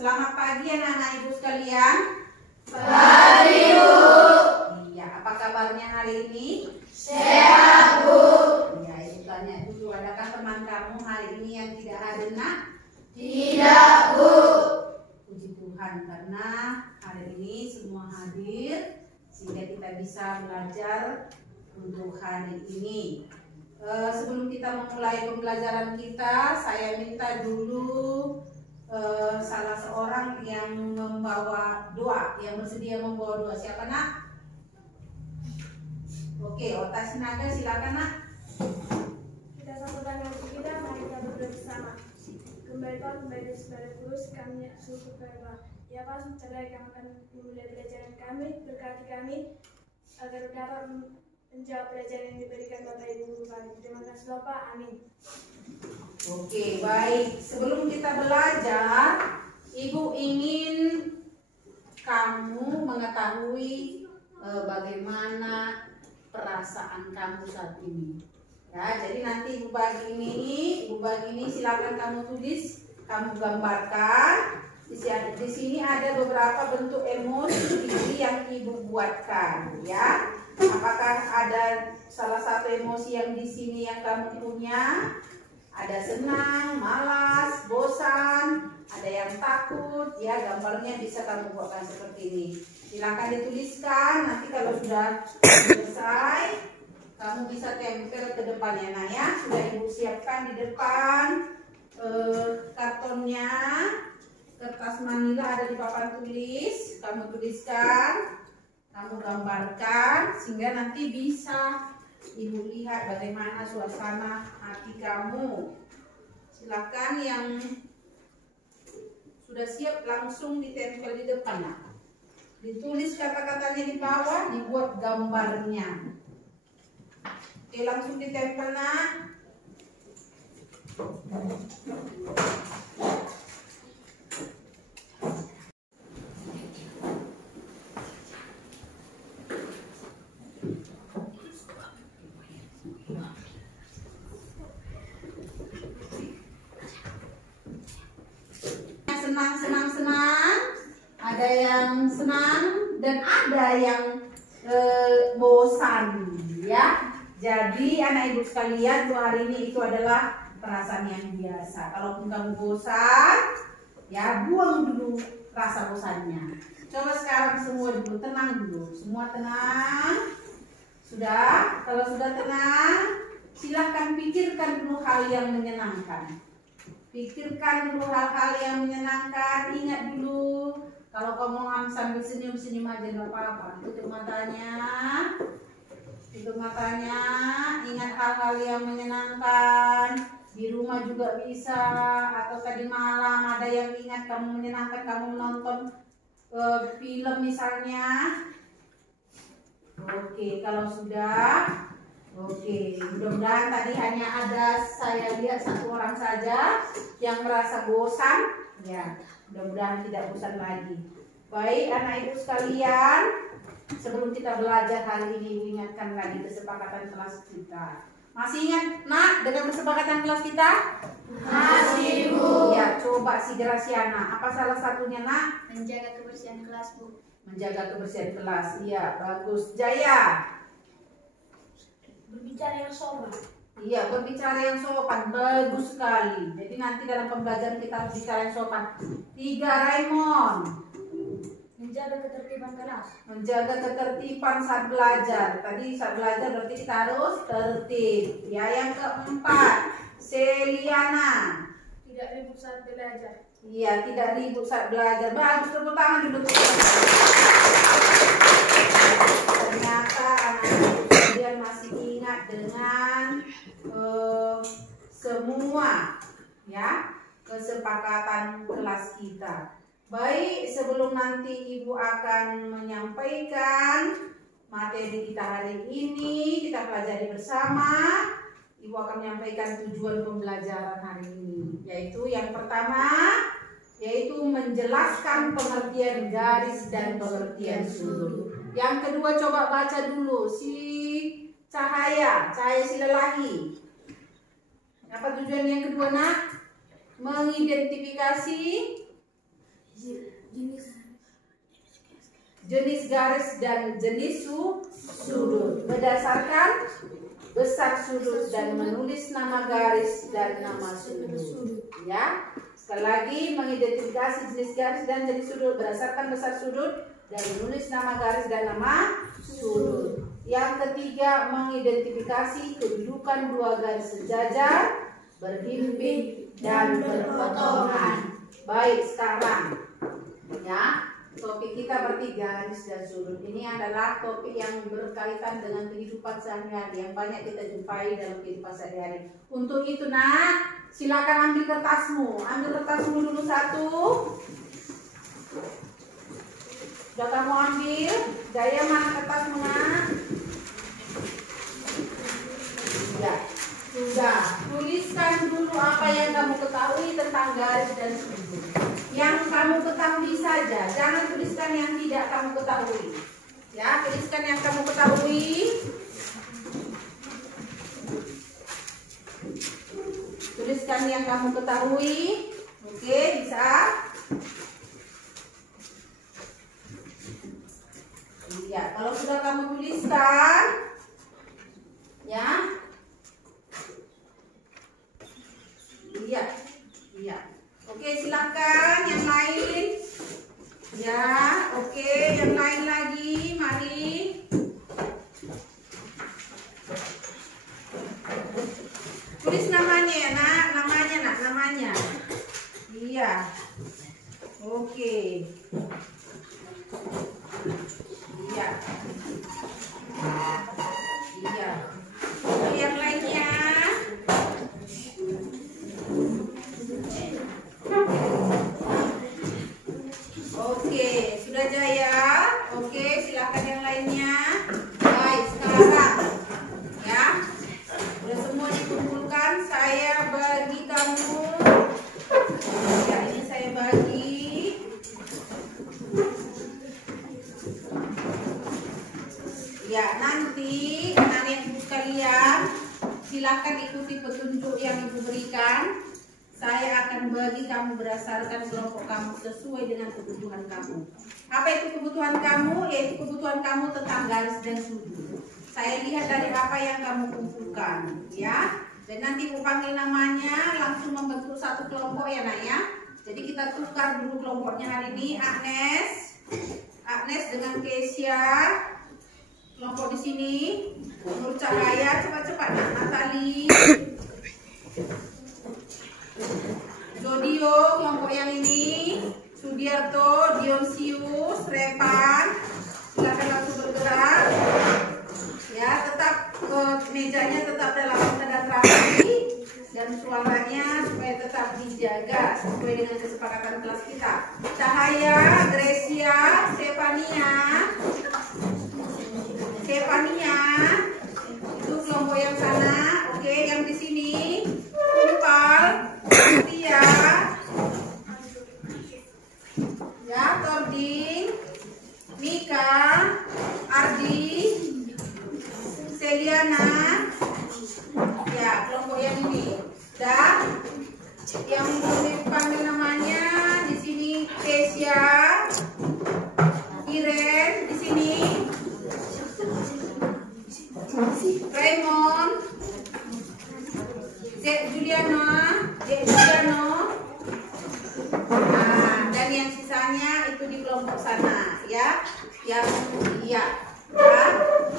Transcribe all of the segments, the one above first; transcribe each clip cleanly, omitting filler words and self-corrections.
Selamat pagi anak-anak ibu sekalian. Pagi, Bu. Iya, apa kabarnya hari ini? Sehat, Bu. Iya, ibu tanya dulu, adakah teman kamu hari ini yang tidak hadir, Nak? Tidak, Bu. Puji Tuhan, karena hari ini semua hadir sehingga kita bisa belajar untuk hari ini. Sebelum kita memulai pembelajaran kita, saya minta dulu salah seorang yang membawa doa, yang bersedia membawa doa. Siapa, Nak? Oke, Ota Sinaga, silakan, Nak. Kita satukan hati kita, mari kita berdoa bersama. Kembali Pak, kembali dari segala kurus, kami syukur kepada Pak. Ya Pak, sebentar lagi kami akan memulai pelajaran kami, berkati kami agar dapat menjawab pelajaran yang diberikan Bapak Ibu Guru kami. Terima kasih Bapak, amin. Oke, baik. Sebelum kita belajar, Ibu ingin kamu mengetahui bagaimana perasaan kamu saat ini. Ya, jadi nanti Ibu bagi ini silakan kamu tulis, kamu gambarkan. Di sini ada beberapa bentuk emosi yang Ibu buatkan, ya. Apakah ada salah satu emosi yang di sini yang kamu punya? Ada senang, malas, bosan, ada yang takut, ya, gambarnya bisa kamu buatkan seperti ini. Silakan dituliskan, nanti kalau sudah selesai kamu bisa tempel ke depannya. Nah, ya, sudah Ibu siapkan di depan kartonnya, kertas manila ada di papan tulis, kamu tuliskan, kamu gambarkan sehingga nanti bisa Ibu lihat bagaimana suasana hati kamu. Silakan yang sudah siap langsung ditempel di depan, Nak. Ditulis kata-katanya di bawah, dibuat gambarnya. Oke, langsung ditempel, Nak. Senang, ada yang senang dan ada yang bosan, ya. Jadi anak ibu sekalian, hari ini itu adalah perasaan yang biasa. Kalaupun kamu bosan, ya buang dulu rasa bosannya. Coba sekarang semua dulu tenang dulu, semua tenang. Sudah, kalau sudah tenang, silahkan pikirkan dulu hal yang menyenangkan. Pikirkan dulu hal-hal yang menyenangkan. Ingat dulu, kalau kamu sambil senyum-senyum aja nggak apa-apa. Tutup matanya, ingat hal-hal yang menyenangkan. Di rumah juga bisa, atau tadi malam ada yang ingat kamu menyenangkan, kamu menonton film misalnya. Oke, kalau sudah, oke, mudah-mudahan tadi hanya ada saya lihat satu orang saja yang merasa bosan, ya. Mudah-mudahan tidak bosan lagi. Baik, anak ibu sekalian, sebelum kita belajar hari ini, ingatkan lagi kesepakatan kelas kita. Masih ingat, Nak, dengan kesepakatan kelas kita? Masih, Bu. Ya, coba si Graciana. Apa salah satunya, Nak? Menjaga kebersihan kelas, Bu. Menjaga kebersihan kelas. Iya, bagus. Jaya. Berbicara yang sopan. Iya, berbicara yang sopan, bagus sekali. Jadi nanti dalam pembelajaran kita harus bicara yang sopan. 3, Raymond. Menjaga ketertiban kelas. Menjaga ketertiban saat belajar. Tadi saat belajar berarti kita harus tertib. Ya, yang keempat, Seliana. Tidak ribut saat belajar. Iya, tidak ribut saat belajar. Bagus, tepuk tangan dulu. Ternyata anak-anak kalian masih ingat dengan semua, ya, kesepakatan kelas kita. Baik, sebelum nanti Ibu akan menyampaikan materi kita hari ini, kita pelajari bersama. Ibu akan menyampaikan tujuan pembelajaran hari ini, yaitu yang pertama, yaitu menjelaskan pengertian garis dan pengertian sudut. Yang kedua, coba baca dulu si Cahaya Silalahi. Apa tujuan yang kedua, Nak? Mengidentifikasi jenis garis dan jenis sudut berdasarkan besar sudut dan menulis nama garis dan nama sudut. Ya, sekali lagi mengidentifikasi jenis garis dan jenis sudut berdasarkan besar sudut dan menulis nama garis dan nama sudut. Yang ketiga, mengidentifikasi kedudukan dua garis sejajar, berhimpit dan berpotongan. Baik, sekarang ya, topik kita berarti garis dan sudut. Ini adalah topik yang berkaitan dengan kehidupan sehari-hari yang banyak kita jumpai dalam kehidupan sehari-hari. Untuk itu nak, silakan ambil kertasmu. Ambil kertasmu dulu satu. Sudah kamu ambil? Jaya, mana kertasmu nak? Ya, sudah. Tuliskan dulu apa yang kamu ketahui tentang garis dan sudut. Yang kamu ketahui saja, jangan tuliskan yang tidak kamu ketahui. Ya, tuliskan yang kamu ketahui. Tuliskan yang kamu ketahui. Oke, bisa. Ya, kalau sudah kamu tuliskan, ya. Iya, iya. Oke, silakan yang lain. Ya, oke, yang lain lagi, mari. Tulis namanya ya, nak, namanya. Iya. Oke. Iya. Iya. Oke, yang lainnya. Oke, sudah Jaya. Oke, silakan yang lainnya. Baik, sekarang ya, sudah semua dikumpulkan. Saya bagi kamu. Ya, ini saya bagi. Ya, nanti anak-anak sekalian, silakan ikuti petunjuk yang Ibu berikan. Saya akan bagi kamu berdasarkan kelompok kamu sesuai dengan kebutuhan kamu. Apa itu kebutuhan kamu? Yaitu kebutuhan kamu tentang garis dan sudut. Saya lihat dari apa yang kamu kumpulkan, ya. Dan nanti Ibu panggil namanya, langsung membentuk satu kelompok ya nak ya. Jadi kita tukar dulu kelompoknya hari ini. Agnes dengan Kesia. Kelompok di sini. Nur Cahaya, cepat-cepat nak. Natali. Jodio, kelompok yang ini. Sudiarto, Dionsius, Repan. Silakan langsung bergerak. Ya, tetap mejanya tetap dalam keadaan rapi dan suaranya supaya tetap dijaga sesuai dengan kesepakatan kelas kita. Cahaya, Gracia, Stefania, itu kelompok yang sana. Oke, yang di sini Kupal, Tia, ya, Tording, Mika, Ardi, Seliana, ya, kelompok yang ini. Dan yang belum dipanggil namanya di sini Kesia, Iren, di sini Raymond, Juliano, dan yang sisanya itu di kelompok sana, ya. Yang iya. Ya.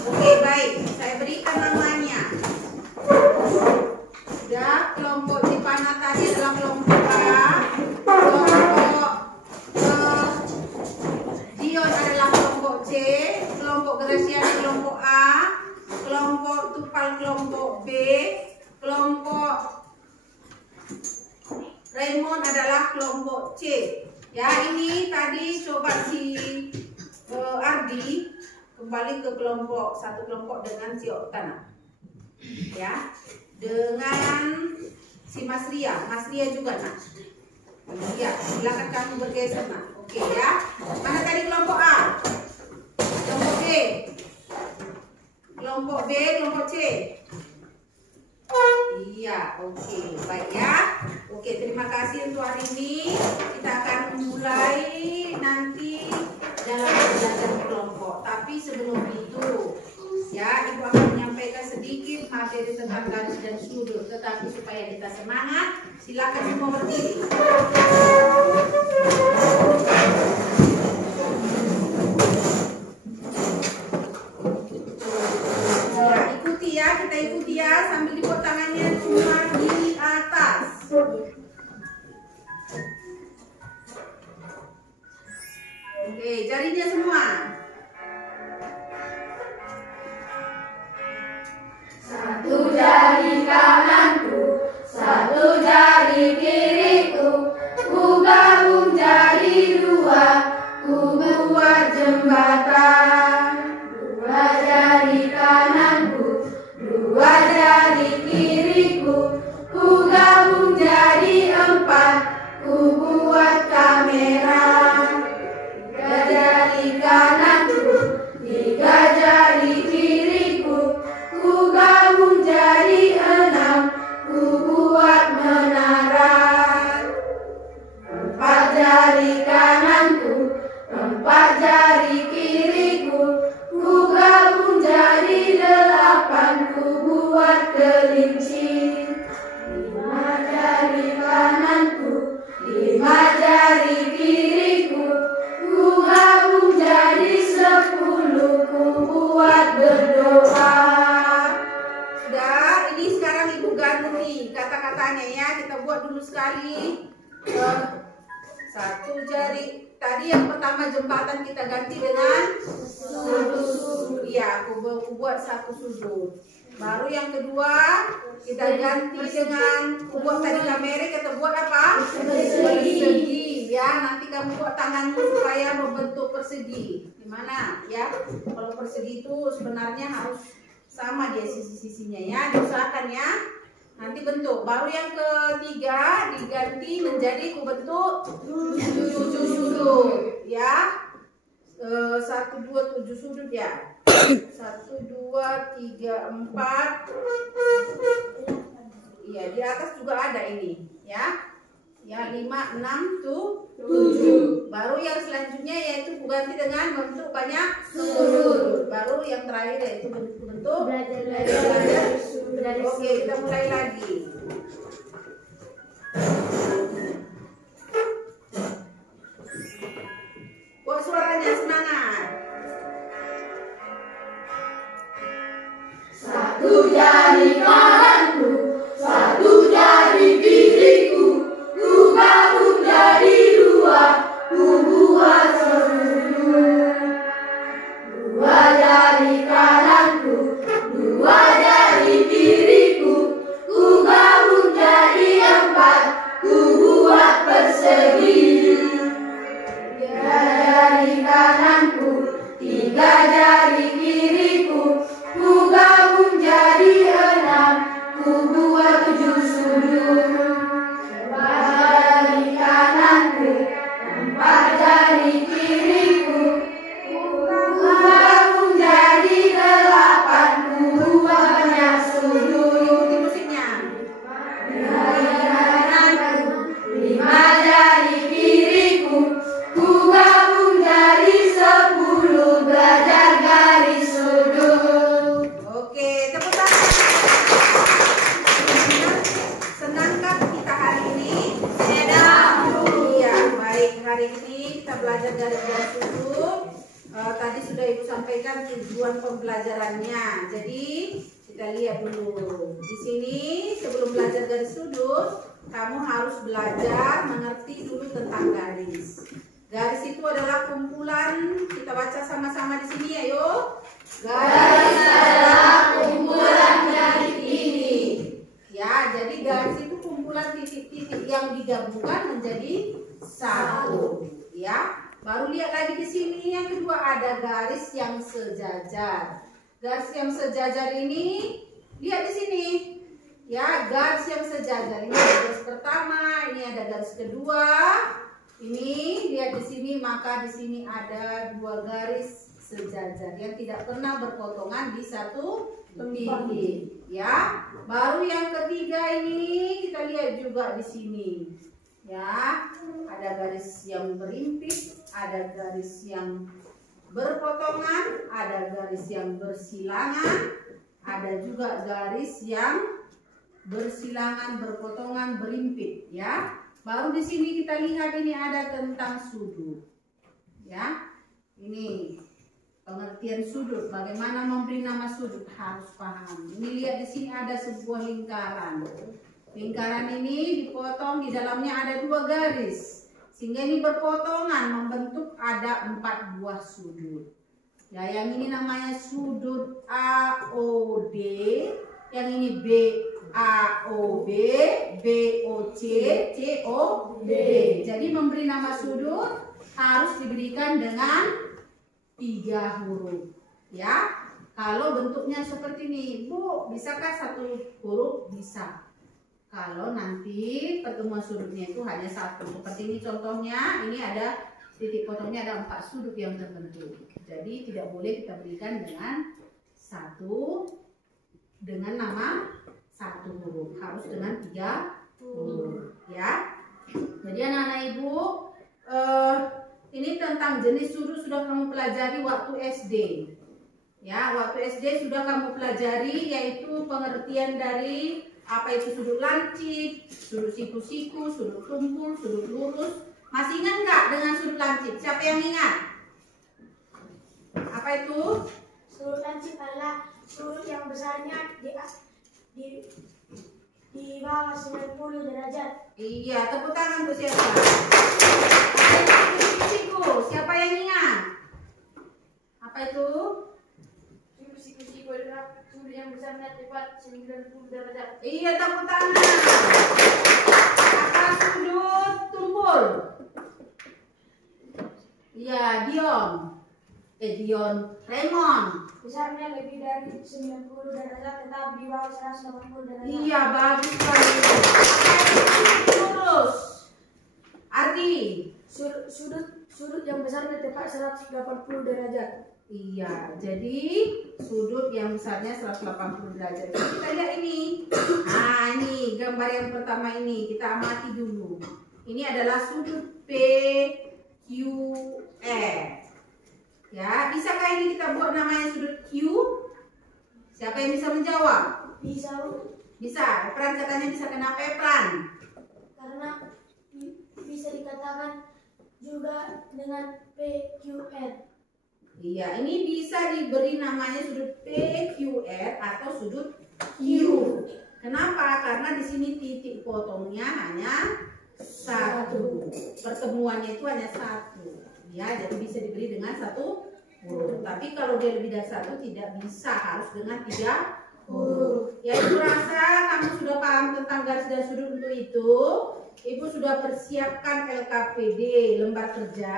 Oke, baik. Saya berikan namanya. Sudah, kelompok Cipana tadi adalah kelompok A, kelompok Dion adalah kelompok C, kelompok Gracia kelompok A, kelompok Tupal kelompok B, kelompok Raymond adalah kelompok C. Ya, ini tadi coba si Ardi kembali ke kelompok, satu kelompok dengan si Oktana. Ya, dengan si Mas Ria juga nak. Ya, silakan kamu bergeser nak. Oke ya. Mana tadi kelompok A? Kelompok B. Kelompok B, kelompok C. Iya, oke, baik ya. Oke, terima kasih untuk hari ini. Kita akan mulai sebelum itu. Ya, Ibu akan menyampaikan sedikit materi tentang garis dan sudut. Tetapi supaya kita semangat, silakan semua berdiri. Ya, ikuti ya, kita ikuti ya, sambil dibuat tangannya cuma di atas. Oke, jarinya semua. Satu jari kananku, satu jari kiriku, ku gabung jadi dua, ku buat jembatan. Dua jari kananku, dua jari kiriku, ku gabung jadi empat, ku buat kamera. Tiga jari kananku, tiga jari kiriku, ku gabung jadi enam, ku buat menara. Empat jari kananku, empat jari kiriku, ku gabung jadi delapan, ku buat kelinci. Lima jari kananku, lima jari kiriku, ku gabung jadi 10, ku buat berdoa. Sudah, ini sekarang Ibu ganti kata-katanya ya. Kita buat dulu sekali. Satu jari. Tadi yang pertama jembatan kita ganti dengan sudut. Iya, aku buat satu sudut. Baru yang kedua kita ganti dengan buat tadi kamera, kita buat apa? Persegi. Ya, nanti kamu buat tanganmu supaya membentuk persegi. Gimana? Ya, kalau persegi itu sebenarnya harus sama dia sisi-sisinya ya, diusahakan ya. Nanti bentuk. Baru yang ketiga diganti menjadi bentuk 7 sudut ya. 1, 2, 7 sudut ya. 1, 2, 3, 4. Iya, di atas juga ada ini ya. Ya, 5, 6, 7. Baru yang selanjutnya yaitu ganti dengan bentuk banyak sudut. Baru yang terakhir yaitu bentuk belajar. Oke, kita mulai lagi. Buat suaranya semangat. Satu jari kananku, satu jari kiriku, ku gabung jadi dua, ku buat sudut. Dua jari kananku, dua jari kiriku, ku gabung jadi empat, ku buat persegi. Tiga jari kananku, tiga jari kiriku, ku gabung jadi enam, ku buat 7 sudut. Empat jari kananku, empat jari kiriku, ku gabung jadi 8, ku buat banyak sudut. Ikuti musiknya. Jari kananku, lima jari kiriku, ku gabung jadi 10, belajar garis sudut. Oke, tepuk tangan. Senangkah kita hari ini? Senang. Iya, baik. Hari ini kita belajar garis dan sudut. Tadi sudah Ibu sampaikan tujuan pembelajarannya. Jadi kita lihat dulu. Di sini sebelum belajar garis sudut, kamu harus belajar mengerti dulu tentang garis. Garis itu adalah kumpulan. Kita baca sama-sama di sini, ayo. Garis adalah kumpulan titik ini. Ya, jadi garis itu kumpulan titik-titik yang digabungkan menjadi satu. Ya, baru lihat lagi di sini yang kedua ada garis yang sejajar. Garis yang sejajar ini lihat di sini. Ya, garis yang sejajar ini ada garis pertama, ini ada garis kedua. Ini lihat di sini, maka di sini ada dua garis sejajar yang tidak pernah berpotongan di satu titik. Ya, baru yang ketiga ini kita lihat juga di sini. Ya, ada garis yang berimpit, ada garis yang berpotongan, ada garis yang bersilangan, ada juga garis yang bersilangan, berpotongan, berimpit ya. Baru di sini kita lihat ini ada tentang sudut. Ya. Ini pengertian sudut, bagaimana memberi nama sudut harus paham. Ini lihat di sini ada sebuah lingkaran. Lingkaran ini dipotong, di dalamnya ada 2 garis. Sehingga ini berpotongan membentuk ada 4 buah sudut. Ya, yang ini namanya sudut AOD, yang ini BAOB, BOC, COD. Jadi memberi nama sudut harus diberikan dengan 3 huruf. Ya, kalau bentuknya seperti ini, Bu, bisakah 1 huruf? Bisa. Kalau nanti pertemuan sudutnya itu hanya 1, seperti ini contohnya, ini ada titik potongnya, ada 4 sudut yang terbentuk. Jadi tidak boleh kita berikan dengan 1 dengan nama 1 huruf, harus dengan 3 huruf. Ya. Jadi anak-anak Ibu, ini tentang jenis sudut sudah kamu pelajari waktu SD. Ya, waktu SD sudah kamu pelajari, yaitu pengertian dari apa itu sudut lancip, sudut siku-siku, sudut tumpul, sudut lurus. Masih ingat nggak dengan sudut lancip? Siapa yang ingat? Apa itu? Sudut lancip adalah sudut yang besarnya di bawah 90 derajat. Iya, tepuk tangan untuk siapa? Siku-siku, siapa yang ingat? Apa itu? Siku-siku adalah sudut yang besarnya tepat 90 derajat. Iya, tepuk tangan. Apa sudut tumpul? Iya, Dion, Raymond. Besarnya lebih dari 90 derajat tetap di bawah 180 derajat. Iya, bagus sekali. Lurus. Arti. Sudut yang besarnya tepat 180 derajat. Iya, jadi sudut yang besarnya 180 derajat. Kita lihat ini. Nah, ini gambar yang pertama ini. Kita amati dulu. Ini adalah sudut PQR. Ya, bisakah ini kita buat namanya sudut Q? Siapa yang bisa menjawab? Bisa, Bisa. Epran katanya bisa. Kenapa Epran? karena bisa dikatakan juga dengan PQR. Iya, ini bisa diberi namanya sudut PQR atau sudut Q. Kenapa? Karena di sini titik potongnya hanya 1. Pertemuannya itu hanya 1. Ya, jadi bisa diberi dengan 1 huruf. Tapi kalau dia lebih dari 1 tidak bisa, harus dengan 3 huruf. Ya, Ibu rasa kamu sudah paham tentang garis dan sudut. Untuk itu, Ibu sudah persiapkan LKPD, lembar kerja.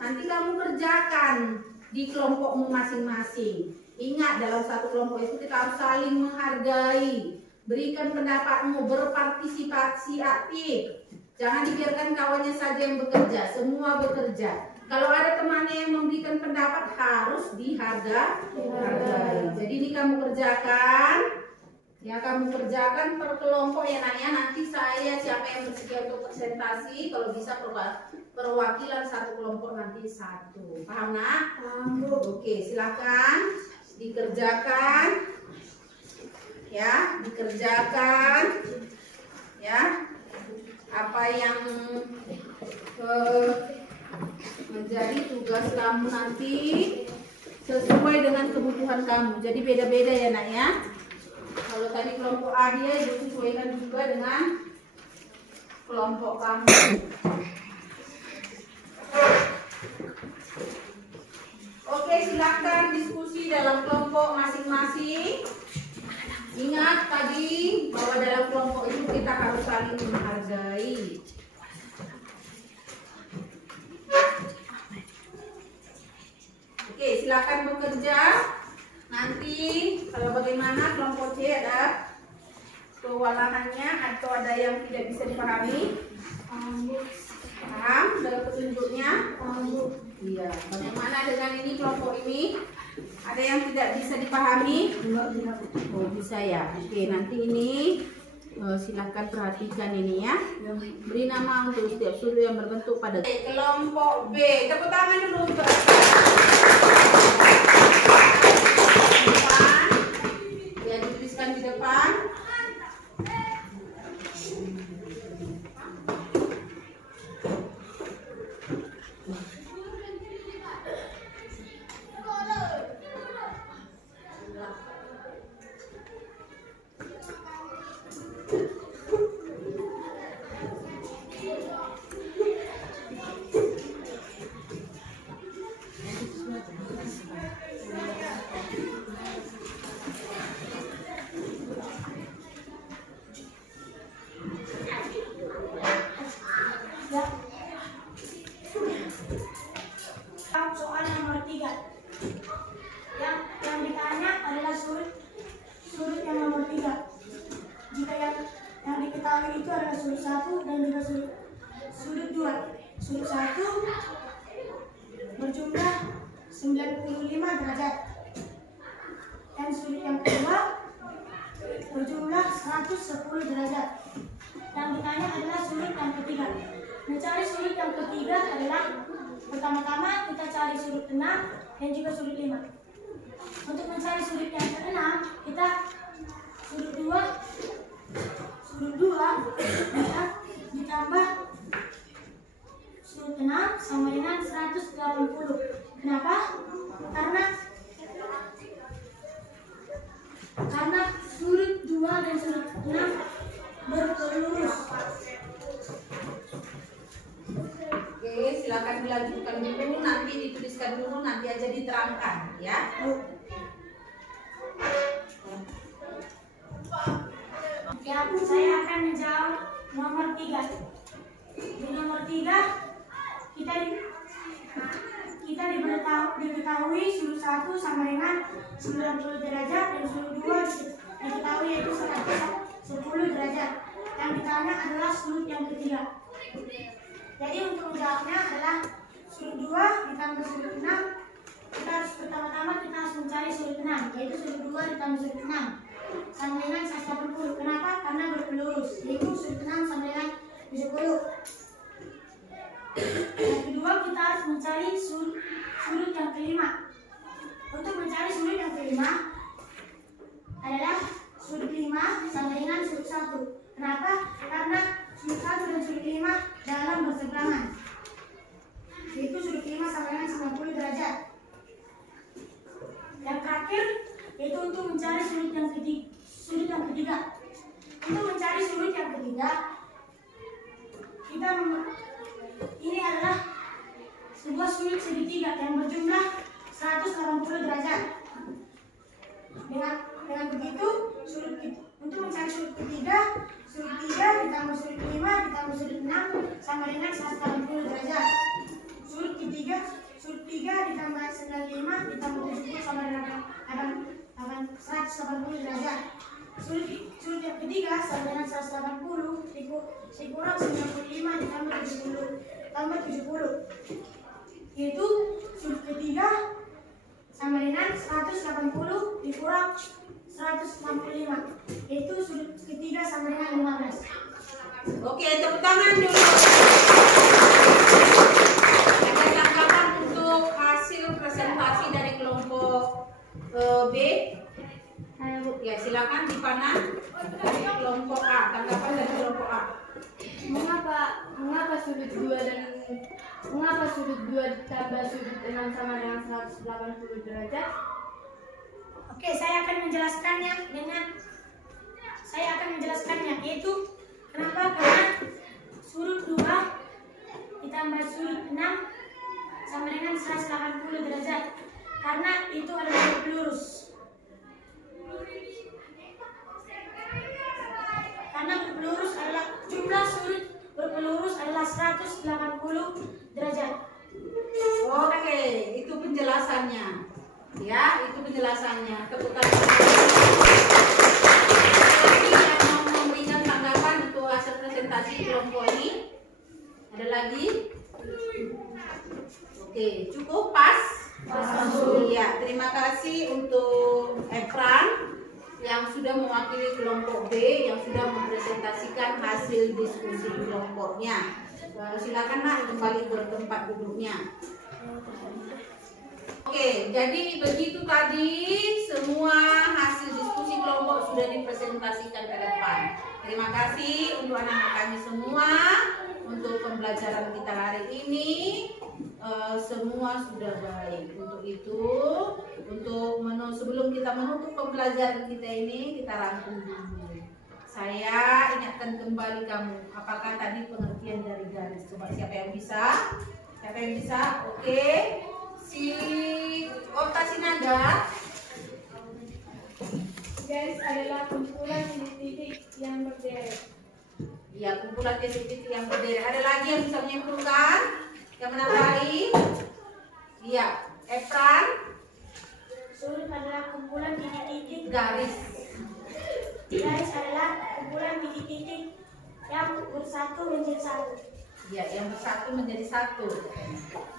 Nanti kamu kerjakan di kelompokmu masing-masing. Ingat, dalam satu kelompok itu kita harus saling menghargai. Berikan pendapatmu, berpartisipasi aktif. Jangan dibiarkan kawannya saja yang bekerja, semua bekerja. Kalau ada temannya yang memberikan pendapat harus dihargai. Jadi ini kamu kerjakan. Ya, kamu kerjakan per kelompok ya Naya. Nanti saya siapa yang bersedia untuk presentasi, kalau bisa perwakilan satu kelompok nanti 1. Paham nak? Paham, Bu. Oke, silakan dikerjakan. Ya, dikerjakan. Ya. Apa yang menjadi tugas kamu nanti sesuai dengan kebutuhan kamu. Jadi beda-beda ya nak ya. Kalau tadi kelompok A dia disesuaikan juga dengan kelompok kamu. Oke, silakan diskusi dalam kelompok masing-masing. Ingat tadi bahwa dalam kelompok itu kita harus saling menghargai. Oke, silakan bekerja. Nanti kalau bagaimana kelompok C ada kewalahannya atau ada yang tidak bisa dipahami? Paham dalam petunjuknya? Iya. Bagaimana dengan ini kelompok ini? Ada yang tidak bisa dipahami? Oh, bisa ya. Oke, nanti ini Silakan perhatikan ini ya. Beri nama untuk setiap sudut yang berbentuk pada kelompok B. Tepuk tangan dulu untuk depan. Ya, dituliskan di depan. Soal nomor 3. Yang ditanya adalah sudut yang nomor 3. Jika yang diketahui itu adalah sudut 1 dan juga sudut 2. Sudut 1 berjumlah 95 derajat. Dan sudut yang kedua berjumlah 110 derajat. Yang ditanya adalah sudut yang ketiga. Mencari sudut yang ketiga adalah pertama-tama kita cari sudut 6 dan juga sudut 5. Untuk mencari sudut yang ke-6, kita sudut 2 ditambah sudut 6 sama dengan 180. Kenapa? Karena sudut 2 dan sudut 6 berpelurus. Oke, silakan dilanjutkan dulu, nanti dituliskan dulu, nanti aja diterangkan ya. Ya, saya akan menjawab nomor 3. Di nomor 3 kita diketahui sudut 1 sama dengan 90 derajat dan sudut 2 diketahui yaitu 110 derajat. Yang ditanya adalah sudut yang ketiga. Jadi untuk menjawabnya adalah sudut 2 ditambah sudut 6. Pertama-tama kita harus mencari sudut 6, yaitu sudut 2 ditambah sudut 6 sama dengan 180. Kenapa? Karena berpelurus, yaitu sudut 6 sama dengan 70. Yang kedua kita harus mencari sudut yang kelima. Untuk mencari sudut yang kelima adalah sudut 5 sama dengan sudut 1. Kenapa? Karena sudut 1 dan sudut 5 dalam berseberangan, yaitu sudut 5 sama dengan 90 derajat. Yang terakhir yaitu untuk mencari sudut yang ketiga. Untuk mencari sudut yang ketiga, ini adalah sebuah sudut segitiga yang berjumlah 180 derajat. Dengan begitu, untuk mencari sudut ketiga, sudut 3 ditambah sudut 5 ditambah sudut 6 sama dengan 180 derajat. Sudut 3 ditambah 95 ditambah 70 sama dengan 180 derajat. Sudut yang ketiga sama dengan 180 dikurang 95 ditambah 70, yaitu sudut ketiga sama dengan 180 dikurang 165, yaitu sudut ketiga sama dengan 15. Oke, tepuk tangan dulu. Ada tanggapan untuk hasil presentasi dari kelompok B? Ya, silakan dipanah dari kelompok A. Tanggapan dari kelompok A. Mengapa sudut 2 ditambah sudut 6 sama dengan 180 derajat? Oke, saya akan menjelaskannya, yaitu kenapa? Karena sudut 2 ditambah sudut 6 sama dengan 180 derajat. Karena itu adalah berpelurus. Karena jumlah sudut berpelurus adalah 180 derajat. Oke, itu penjelasannya. Ya, itu penjelasannya. Tepuk tangan. Yang mau memberikan tanggapan untuk hasil presentasi kelompok ini? Ada lagi? Oke, cukup pas? Iya, terima kasih untuk Efran. yang sudah mewakili kelompok B yang sudah mempresentasikan hasil diskusi kelompoknya. Silakan Nak kembali ke tempat duduknya. Oke, jadi begitu tadi semua hasil diskusi kelompok sudah dipresentasikan ke depan. Terima kasih untuk anak-anak kami semua untuk pembelajaran kita hari ini. Semua sudah baik. Untuk itu, sebelum kita menutup pembelajaran kita ini, kita rangkum dulu. Saya ingatkan kembali kamu, apakah tadi pengertian dari garis? Coba siapa yang bisa? Siapa yang bisa? Oke. Si Ota Sinaga. Garis adalah kumpulan titik-titik yang berderet. Ya, kumpulan titik-titik yang berderet. Ada lagi yang bisa menyimpulkan? Yang menambahi? Iya, Efran. Sudut adalah kumpulan titik-titik. Garis. Garis adalah kumpulan titik-titik yang bersatu menjadi satu. Ya, yang bersatu menjadi satu.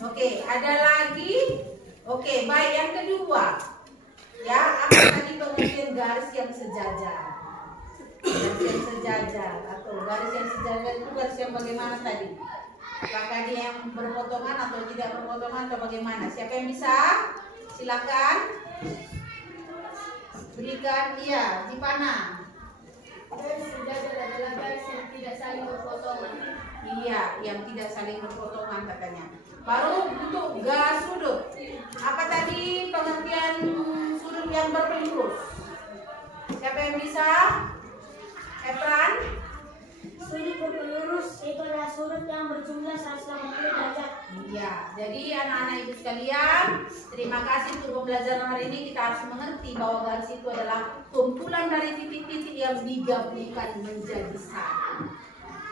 Oke, ada lagi. Oke, baik, yang kedua. Ya, apa tadi pengertian garis yang sejajar? Garis yang sejajar atau garis yang sejajar itu garis yang bagaimana tadi? Apakah dia yang berpotongan atau tidak berpotongan atau bagaimana? Siapa yang bisa? Silakan. Berikan, iya, di mana? Garis sejajar adalah garis yang tidak saling berpotongan. Iya, yang tidak saling berpotongan katanya. Baru untuk garis sudut. Apa tadi pengertian sudut yang berpelurus? Siapa yang bisa? Efran? Sudut berpelurus itu adalah sudut yang berjumlah 180 derajat. Iya, jadi anak-anak ibu sekalian, terima kasih untuk pembelajaran hari ini. Kita harus mengerti bahwa garis itu adalah kumpulan dari titik-titik yang digabungkan menjadi satu.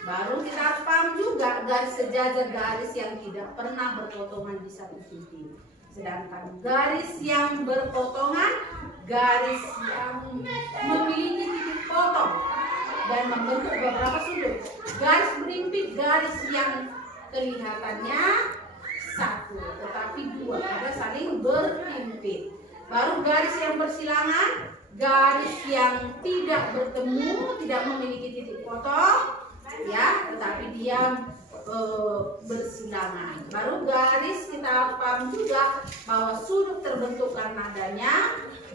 Baru kita harus paham juga garis sejajar, garis yang tidak pernah berpotongan di satu titik. Sedangkan garis yang berpotongan, garis yang memiliki titik potong dan membentuk beberapa sudut. Garis berimpit, garis yang kelihatannya satu tetapi dua karena saling berimpit. Baru garis yang bersilangan, garis yang tidak bertemu, tidak memiliki titik potong, ya, tetapi dia bersilangan. Baru garis kita harus paham juga bahwa sudut terbentuk karena adanya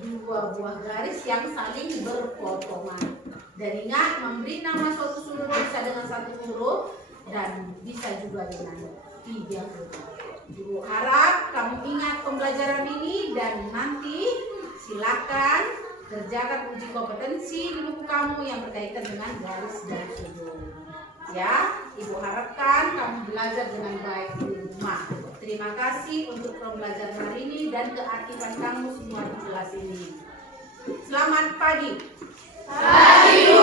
dua buah garis yang saling berpotongan. Dan ingat, memberi nama suatu sudut bisa dengan satu huruf dan bisa juga dengan 3 huruf. Ibu harap kamu ingat pembelajaran ini dan nanti silakan kerjakan uji kompetensi di buku kamu yang berkaitan dengan garis dan sudut. Ya, Ibu harapkan kamu belajar dengan baik di rumah. Terima kasih untuk pembelajaran hari ini dan keaktifan kamu semua di kelas ini. Selamat pagi. Pagi.